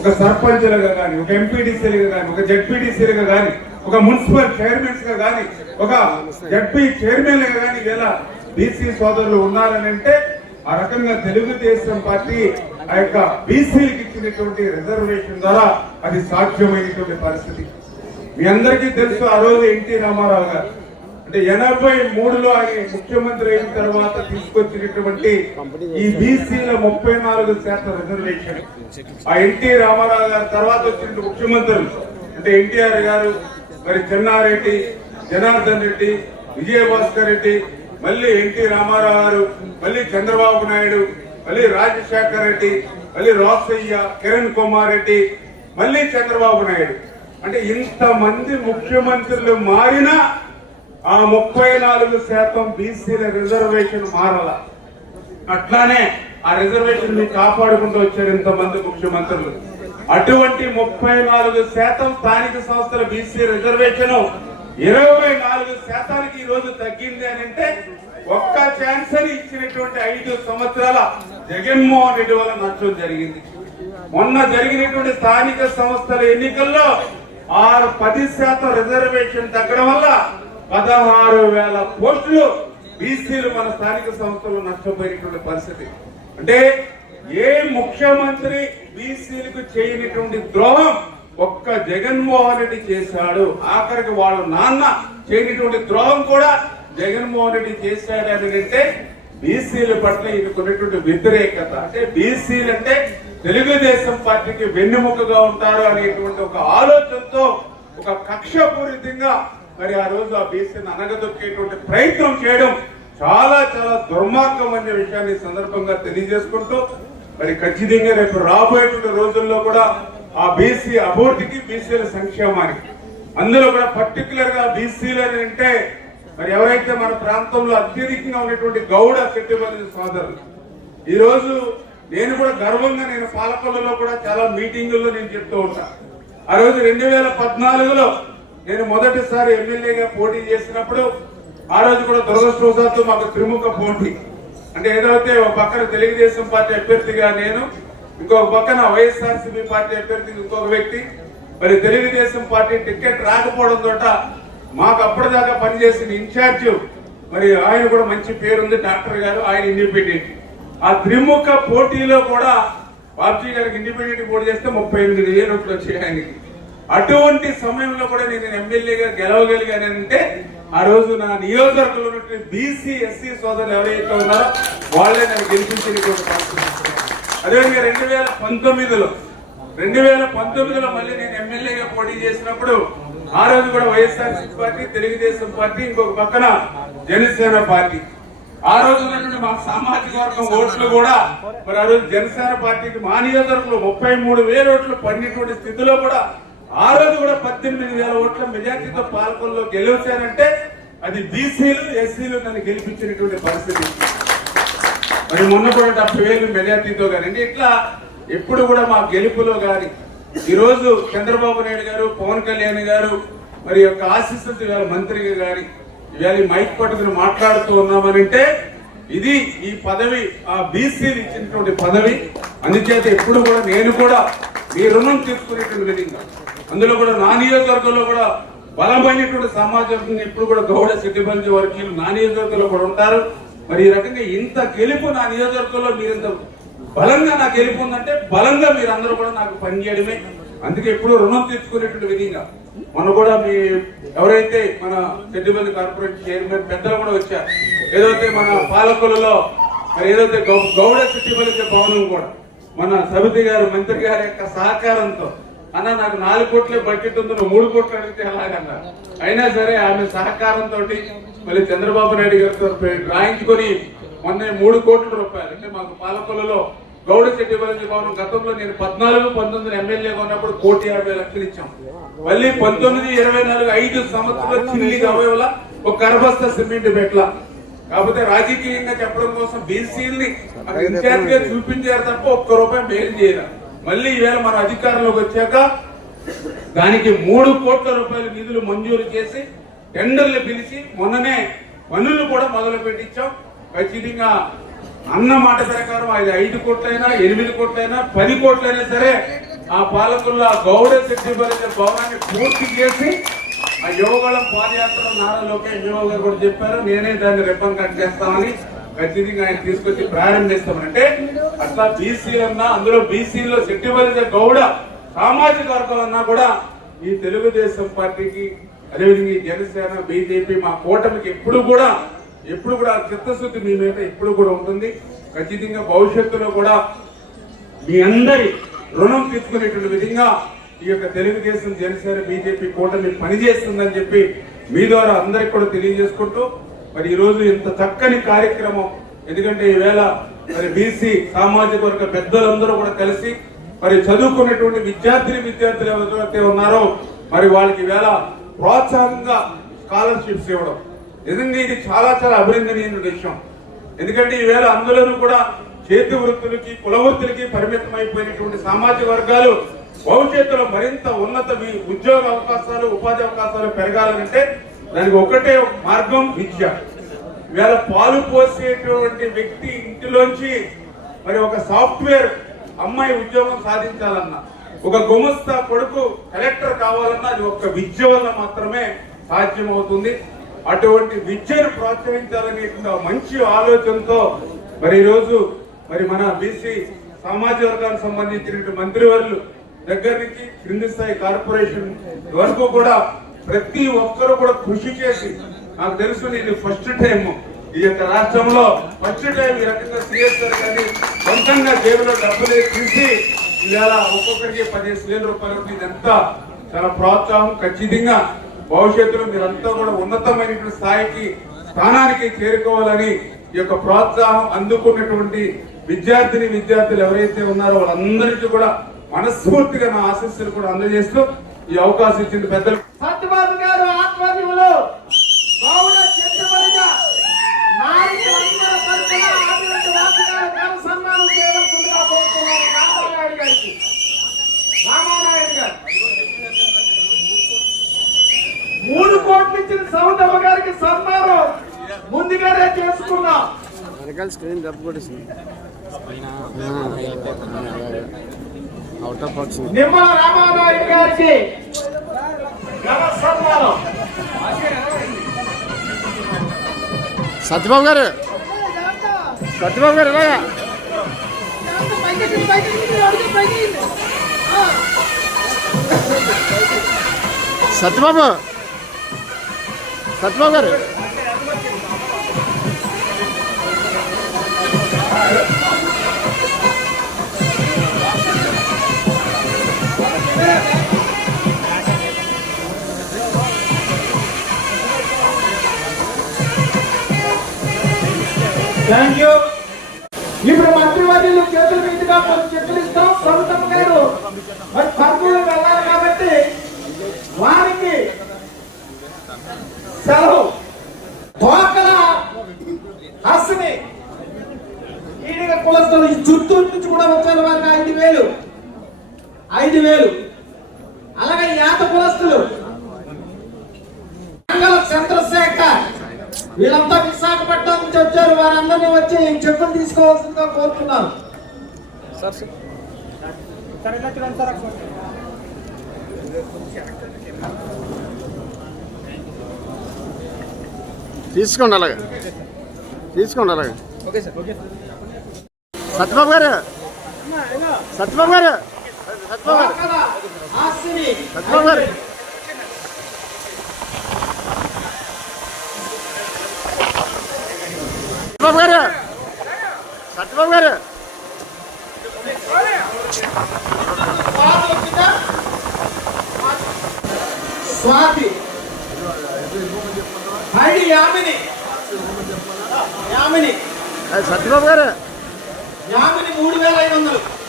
ఒక సర్పంచ్లుగా కానీ ఒక ఎంపీడీసీలుగా కానీ ఒక జడ్పీడీసీలుగా కానీ ఒక మున్సిపల్ చైర్మన్స్గా కానీ ఒక జడ్పీ చైర్మన్గా కానీ ఇలా బీసీ సోదరులు ఉన్నారని అంటే ఆ రకంగా తెలుగుదేశం పార్టీ ఆ యొక్క బీసీలకు ఇచ్చినటువంటి రిజర్వేషన్ ద్వారా అది సాధ్యమైనటువంటి పరిస్థితి. మీ అందరికీ తెలుసు ఆ రోజు ఎన్టీ రామారావు గారు. అంటే ఎనభై మూడులో ఆయన ముఖ్యమంత్రి అయిన తర్వాత తీసుకొచ్చినటువంటి ఈ బీసీల ముప్పై నాలుగు శాతం రిజర్వేషన్ ఆ ఎన్టీ రామారావు గారి తర్వాత వచ్చిన ముఖ్యమంత్రులు అంటే ఎన్టీఆర్ గారు మరి చెన్నారెడ్డి జనార్దన్ రెడ్డి విజయభాస్కర్ రెడ్డి మళ్ళీ ఎన్టీ రామారావు గారు మళ్ళీ చంద్రబాబు నాయుడు మళ్ళీ రాజశేఖర్ రెడ్డి మళ్ళీ రాసయ్య కిరణ్ కుమార్ రెడ్డి మళ్ళీ చంద్రబాబు నాయుడు. అంటే ఇంతమంది ముఖ్యమంత్రులు మారినా ఆ ముప్పై నాలుగు శాతం బీసీల రిజర్వేషన్ మారల. అట్లానే ఆ రిజర్వేషన్ని కాపాడుకుంటూ వచ్చారు ఇంతమంది ముఖ్యమంత్రులు. అటువంటి ముప్పై నాలుగు శాతం స్థానిక సంస్థల బీసీ రిజర్వేషన్ ఇరవై నాలుగు శాతానికి ఈ రోజు తగ్గింది అని అంటే ఒక్క ఛాన్స్ అని ఇచ్చినటువంటి ఐదు సంవత్సరాల జగన్మోహన్ రెడ్డి వల్ల నష్టం జరిగింది. మొన్న జరిగినటువంటి స్థానిక సంస్థల ఎన్నికల్లో ఆరు పది శాతం రిజర్వేషన్ తగ్గడం వల్ల పదహారు వేల పోస్టులు బీసీలు మన స్థానిక సంస్థలు నష్టపోయినటువంటి పరిస్థితి. అంటే ఏ ముఖ్యమంత్రి బీసీలకు చేయనటువంటి ద్రోహం ఒక్క జగన్మోహన్ రెడ్డి చేశాడు. ఆఖరికి వాళ్ళ నాన్న చేయనటువంటి ద్రోహం కూడా జగన్మోహన్ రెడ్డి చేశాడు అని అంటే బీసీల పట్ల ఈయనకున్నటువంటి వ్యతిరేకత. అంటే బీసీలు అంటే తెలుగుదేశం పార్టీకి వెన్నుముకగా ఉంటారు అనేటువంటి ఒక ఆలోచనతో ఒక కక్షపూరితంగా మరి ఆ రోజు ఆ బీసీని అనగదొక్కేటువంటి ప్రయత్నం చేయడం చాలా చాలా దుర్మార్గం అనే విషయాన్ని సందర్భంగా తెలియజేసుకుంటూ మరి ఖచ్చితంగా రేపు రాబోయేటువంటి రోజుల్లో కూడా ఆ బీసీ అభివృద్ధికి బీసీల సంక్షేమానికి అందులో కూడా పర్టికులర్గా బీసీలు అని అంటే మరి ఎవరైతే మన ప్రాంతంలో అత్యధికంగా ఉన్నటువంటి గౌడ శెట్టిబలి సోదరులు ఈ రోజు నేను కూడా గర్వంగా నేను పాలకొల్లలో కూడా చాలా మీటింగుల్లో నేను చెప్తూ ఉంటాను ఆ రోజు రెండు వేల పద్నాలుగులో నేను మొదటిసారి ఎమ్మెల్యేగా పోటీ చేసినప్పుడు ఆ రోజు కూడా దురదృష్టవశాత్తు మాకు త్రిముఖ పోటీ. అంటే ఏదైతే ఒక పక్కన తెలుగుదేశం పార్టీ అభ్యర్థిగా నేను ఇంకొక పక్కన వైఎస్ఆర్సీపీ పార్టీ అభ్యర్థి ఇంకొక వ్యక్తి మరి తెలుగుదేశం పార్టీ టికెట్ రాకపోవడం తోట మాకు అప్పటిదాకా పనిచేసిన ఇన్ఛార్జ్ మరి ఆయన కూడా మంచి పేరుంది డాక్టర్ గారు ఆయన ఇండిపెండెంట్. ఆ త్రిముఖ పోటీలో కూడా బాబ్జీ గారికి ఇండిపెండెంట్ పోటీ చేస్తే ముప్పై ఎనిమిది వేలు వచ్చాయి ఆయనకి. అటువంటి సమయంలో కూడా నేను ఎమ్మెల్యేగా గెలవగలిగానంటే ఆ రోజు నా నియోజకవర్గంలో ఉన్నటువంటి బీసీ ఎస్సీ సోదరులు ఎవరైతే ఉన్నారో వాళ్ళే నేను గెలిపించినటువంటి అదేవిధంగా రెండు వేల పంతొమ్మిదిలో రెండు వేల పంతొమ్మిదిలో మళ్ళీ నేను ఎమ్మెల్యేగా పోటీ చేసినప్పుడు ఆ రోజు కూడా వైఎస్ఆర్ పార్టీ తెలుగుదేశం పార్టీ ఇంకొక పక్కన జనసేన పార్టీ. ఆ రోజు మా సామాజిక వర్గం ఓట్లు కూడా మరి ఆ రోజు జనసేన పార్టీకి మా నియోజకవర్గంలో ముప్పై మూడు వేల ఓట్లు పడినటువంటి స్థితిలో కూడా ఆ రోజు కూడా పద్దెనిమిది వేల ఓట్ల మెజార్టీతో పాల్గొనలో గెలిచారంటే అది బీసీలు ఎస్సీలు నన్ను గెలిపించినటువంటి పరిస్థితి. మరి మొన్న కూడా డెబ్బై వేలు మెజార్టీతో కానీ ఇట్లా ఎప్పుడు కూడా మా గెలుపులో కానీ ఈ రోజు చంద్రబాబు నాయుడు గారు పవన్ కళ్యాణ్ గారు మరి యొక్క ఆశీస్సులతో ఇవాళ మంత్రిగా గాని ఇవాళ మైక్ పట్టుకుని మాట్లాడుతూ ఉన్నామనంటే ఇది ఈ పదవి ఆ బీసీలు ఇచ్చినటువంటి పదవి. అందుచేత ఎప్పుడు కూడా నేను కూడా మీ రుణం తీసుకునేటువంటి విధంగా అందులో కూడా నా నియోజకవర్గంలో కూడా బలమైనటువంటి సమాజం ఇప్పుడు కూడా గౌడ సిద్ధిబంధి వర్గీయులు నా నియోజకవర్గంలో కూడా ఉంటారు. మరి ఈ రకంగా ఇంత గెలుపు నా నియోజకవర్గంలో మీరు బలంగా నాకు గెలుపు ఉందంటే బలంగా మీరు అందరూ కూడా నాకు పనిచేయడమే అందుకే ఎప్పుడు రుణం తీర్చుకునేటువంటి విధంగా మన కూడా మీ ఎవరైతే మన చెడ్డిపల్లి కార్పొరేట్ చైర్మన్ పెద్దలు కూడా వచ్చారు ఏదైతే మన పాలకులలో మరి ఏదైతే గౌ- గౌడ చెట్టిపల్లి భవనం కూడా మన సబితి గారు మంత్రి గారి యొక్క సహకారంతో అన్న నాకు నాలుగు కోట్లే బడ్జెట్ ఉంది నువ్వు మూడు కోట్లు అడిగితే ఎలాగన్నా? అయినా సరే ఆమె సహకారంతో మళ్ళీ చంద్రబాబు నాయుడు గారితో రాయించుకొని మొన్న మూడు కోట్ల రూపాయలు అంటే మాకు పాలకొల్లలో గౌడ శెట్టి బలంజీ భవనం గతంలో నేను పద్నాలుగు పంతొమ్మిది ఎమ్మెల్యేగా ఉన్నప్పుడు కోటి యాభై లక్షలు ఇచ్చాం. మళ్ళీ పంతొమ్మిది ఇరవై నాలుగు ఐదు సంవత్సరాలు చిల్లిగా అవయవల ఒక కరబస్త సిమెంట్ పెట్ల కాకపోతే రాజకీయంగా చెప్పడం కోసం బీసీల్ని ఇన్ఛార్జ్గా చూపించారు తప్ప ఒక్క రూపాయి మేలు చేయరా మళ్ళీ ఈవేళ మన అధికారంలోకి వచ్చాక దానికి మూడు కోట్ల రూపాయల నిధులు మంజూరు చేసి టెండర్లు పిలిచి మొన్ననే పనులు కూడా మొదలు పెట్టించాం ఖచ్చితంగా అన్న మాట ప్రకారం అది ఐదు కోట్లైనా ఎనిమిది కోట్లైనా పది కోట్లైనా సరే ఆ పాలకుల గౌడ శక్తి బలిత భవనాన్ని పూర్తి చేసి ఆ యోగళం పాదయాత్ర నారా లోకేష్ యువ గారు కూడా చెప్పారు నేనే దాన్ని రెప్పం కట్ చేస్తామని ఖచ్చితంగా ఆయన తీసుకొచ్చి ప్రారంభిస్తామని. అంటే అట్లా బీసీ అన్నా అందులో బీసీలో శక్తి గౌడ సామాజిక వర్గాలన్నా కూడా ఈ తెలుగుదేశం పార్టీకి అదేవిధంగా ఈ జనసేన బీజేపీ మా కూటమికి ఎప్పుడు కూడా ఎప్పుడు కూడా చిత్తశుద్ధి మీ మీద ఎప్పుడు కూడా ఉంటుంది. ఖచ్చితంగా భవిష్యత్తులో కూడా మీ అందరి రుణం తీసుకునేటువంటి విధంగా ఈ యొక్క తెలుగుదేశం జనసేన బీజేపీ కూటమి పనిచేస్తుందని చెప్పి మీ ద్వారా అందరికి కూడా తెలియజేసుకుంటూ మరి ఈరోజు ఇంత చక్కని కార్యక్రమం ఎందుకంటే ఈవేళ మరి బీసీ సామాజిక వర్గ పెద్దలందరూ కూడా కలిసి మరి చదువుకున్నటువంటి విద్యార్థిని విద్యార్థులు ఎవరైతే ఉన్నారో మరి వాళ్ళకి వేళ ప్రోత్సాహంగా స్కాలర్షిప్స్ ఇవ్వడం. నిజంగా ఇది చాలా చాలా అభినందనీయ విషయం. ఎందుకంటే ఈవేళ అందులోనూ కూడా చేతి వృత్తులకి కుల వృత్తులకి పరిమితం అయిపోయినటువంటి సామాజిక వర్గాలు భవిష్యత్తులో మరింత ఉన్నత వి- ఉద్యోగ అవకాశాలు ఉపాధి అవకాశాలు పెరగాలంటే దానికి ఒకటే మార్గం విద్య. ఇవాళ పాలు పోసేటువంటి వ్యక్తి ఇంటిలోంచి మరి ఒక సాఫ్ట్వేర్ అమ్మాయి ఉద్యోగం సాధించాలన్నా ఒక గుమస్తా కొడుకు కలెక్టర్ కావాలన్నా అది ఒక్క విద్య వల్ల మాత్రమే సాధ్యమవుతుంది. అటువంటి విద్యను ప్రోత్సహించాలనే మంచి ఆలోచనతో మరి ఈరోజు మరి మన బీసీ సామాజిక వర్గానికి సంబంధించినటువంటి మంత్రివర్లు దగ్గర నుంచి క్రింది స్థాయి కార్పొరేషన్ వరకు కూడా ప్రతి ఒక్కరు కూడా కృషి చేసి నాకు తెలుసు ఇది ఫస్ట్ టైం ఈ యొక్క రాష్ట్రంలో ఫస్ట్ టైం ఈ రకంగా సీఎస్ గారిని సొంతంగా జేబులో డబ్బులు తీసి ఇలా ఒక్కొక్కరికి పదిహేను వేల రూపాయలు ఇదంతా చాలా ప్రోత్సాహం. ఖచ్చితంగా భవిష్యత్తులో మీరంతా కూడా ఉన్నతమైనటువంటి స్థాయికి స్థానానికి చేరుకోవాలని ఈ యొక్క ప్రోత్సాహం అందుకున్నటువంటి విద్యార్థిని విద్యార్థులు ఎవరైతే ఉన్నారో వాళ్ళందరికీ కూడా మనస్ఫూర్తిగా నా ఆశస్సులు కూడా అందజేస్తూ ఈ అవకాశం ఇచ్చింది పెద్దలు సత్యబాబు గారు ఆధ్వర్యంలో గౌడ చెట్టుబడిగా నాయకులందరూ తరపున అభివృద్ధి వాసుగా ఘన సన్మానం చేయవలసిందిగా కోరుతున్నాను రామానాయుడు గారికి రామానాయుడు గారు. మూడు కోట్లు ఇచ్చిన సౌదమ్మ గారికి సన్మానం. ముందుగానే చేసుకున్నాం వెనకాల స్క్రీన్ దెబ్బ కొట్టేసింది. Out of box Nimmala Ramanaidu గారికి సత్యబాబు గారు. సత్యబాబు గారు ఇలాగా. సత్యబాబు సత్యబాబు గారు థ్యాంక్ యూ ఇప్పుడు మంత్రివర్యులు చేతుల మీదుగా కొన్ని చెట్లు ఇస్తాం సొంతం గారు మరి కర్నూలు వెళ్ళాలి కాబట్టి వారికి సెలవు తోకల హస్ని ఈడిగ కులస్తులు ఈ చిత్తూరు నుంచి కూడా వచ్చారు వారికి ఐదు వేలు ఐదు వేలు అలాగే యాత కులస్తులు మంగళ చంద్రశేఖర్. వీళ్ళంతా విశాఖపట్నం నుంచి వచ్చారు. వారందరినీ వచ్చి చెప్పులు తీసుకోవాల్సిందిగా కోరుతున్నాను. తీసుకోండి అలాగా. తీసుకోండి అలాగా. సత్యబాబు గారు. సత్యబాబు గారు సత్యబాబు గారు. సత్యబాబు గారు. సత్యబాబు గారు. స్వాతి. హైడి యామిని. యామిని. సత్యబాబు గారు. యామిని మూడు వేల ఐదు వందలు.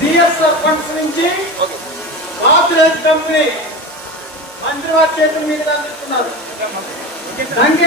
సిఎస్ఆర్ ఫండ్స్ నుంచి ఆంధ్రప్రదేశ్ కంపెనీ మంత్రివారి చేతుల మీద అందిస్తున్నారు.